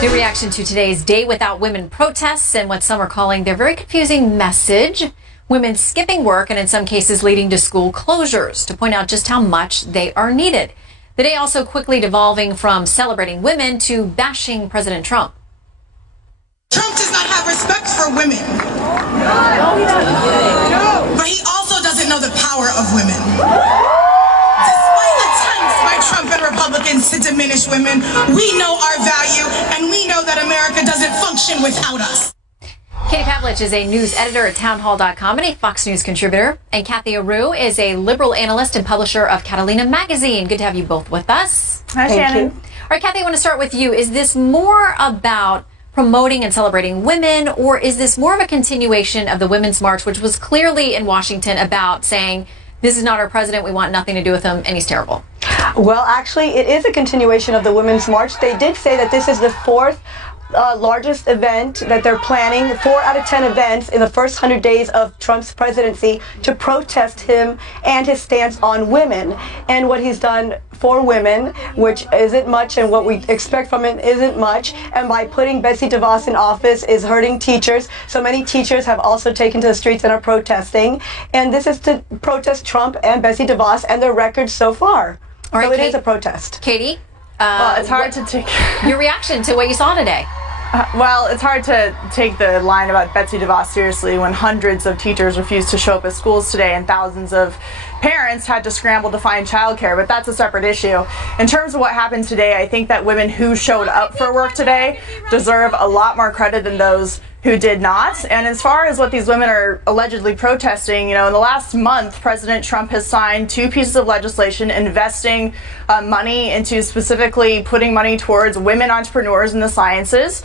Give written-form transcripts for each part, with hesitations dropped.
New reaction to today's Day Without Women protests and what some are calling their very confusing message. Women skipping work and in some cases leading to school closures to point out just how much they are needed. The day also quickly devolving from celebrating women to bashing President Trump. Trump does not have respect for women. But he also doesn't know the power of women. Despite attempts by Trump and Republicans to diminish women, we know our value and we know that America doesn't function without us. Katie Pavlich is a news editor at townhall.com and a Fox News contributor. And Kathy Aru is a liberal analyst and publisher of Catalina Magazine. Good to have you both with us. Hi, Shannon. All right, Kathy, I want to start with you. Is this more about promoting and celebrating women, or is this more of a continuation of the Women's March, which was clearly in Washington about saying, this is not our president, we want nothing to do with him, and he's terrible? Well, actually, it is a continuation of the Women's March. They did say that this is the fourth largest event that they're planning, 4 out of 10 events in the first 100 days of Trump's presidency to protest him and his stance on women and what he's done for women, which isn't much, and what we expect from him isn't much. And by putting Betsy DeVos in office is hurting teachers. So many teachers have also taken to the streets and are protesting. And this is to protest Trump and Betsy DeVos and their records so far. All right, so it is a protest. Katie? Well, it's hard to take your reaction to what you saw today. Well, it's hard to take the line about Betsy DeVos seriously when hundreds of teachers refused to show up at schools today and thousands of parents had to scramble to find childcare, but that's a separate issue. In terms of what happened today, I think that women who showed up for work today deserve a lot more credit than those who did not. And as far as what these women are allegedly protesting, you know, in the last month, President Trump has signed 2 pieces of legislation investing money into specifically putting money towards women entrepreneurs in the sciences.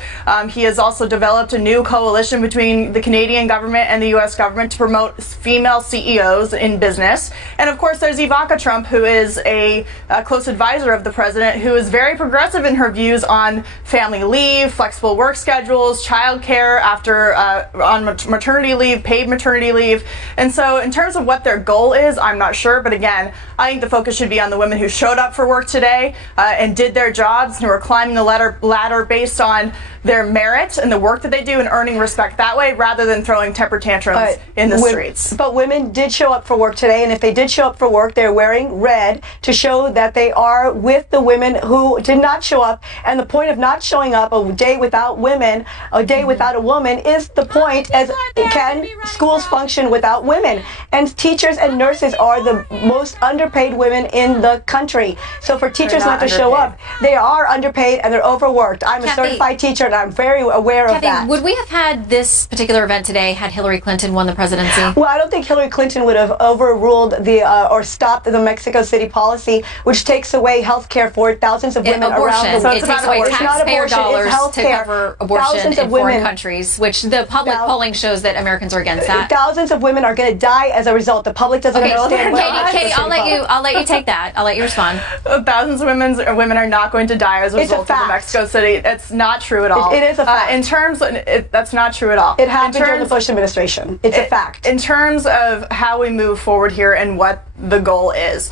He has also developed a new coalition between the Canadian government and the U.S. government to promote female CEOs in business. And of course, there's Ivanka Trump, who is a close advisor of the president, who is very progressive in her views on family leave, flexible work schedules, childcare after on maternity leave, paid maternity leave. And so in terms of what their goal is, I'm not sure. But again, I think the focus should be on the women who showed up for work today and did their jobs and who are climbing the ladder based on their merit and the work that they do and earning respect that way, rather than throwing temper tantrums in the streets. But women did show up for work today, and if they did show up for work, they're wearing red to show that they are with the women who did not show up. And the point of not showing up, a day without women, a day without a woman, is the point as can schools function without women. And teachers and nurses are the most underpaid women in the country. So for teachers not to show up, they are underpaid and they're overworked. I'm a certified teacher and I'm very aware of that. Would we have had this particular event today had Hillary Clinton won the presidency? Well, I don't think Hillary Clinton would have overruled the or stopped the Mexico City policy, which takes away health care for thousands of women around the world. It takes away taxpayer dollars to cover abortion in foreign countries, which the public polling shows that Americans are against that. Thousands of women are going to die as a result. The public doesn't understand. Katie, I'll let you take that. I'll let you respond. Thousands of women are not going to die as a result of the Mexico City. It's not true at all. It is a fact. In terms of, that's not true at all. It happened during the Bush administration. It's a fact. In terms of how we move forward here and what the goal is,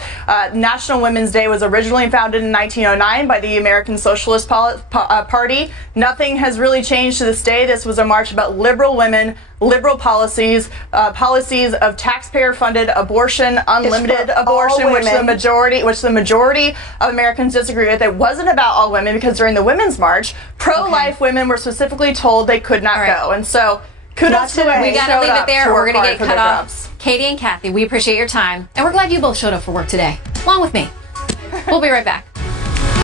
National Women's Day was originally founded in 1909 by the American Socialist Party. Nothing has really changed to this day. This was a march about liberal women, liberal policies, policies of taxpayer-funded abortion, unlimited abortion, which the majority of Americans disagree with. It wasn't about all women, because during the Women's March, pro-life women were specifically told they could not go. And so kudos to them. We got to leave it there, or we're going to get cut off. Katie and Kathy, we appreciate your time, and we're glad you both showed up for work today, along with me. We'll be right back.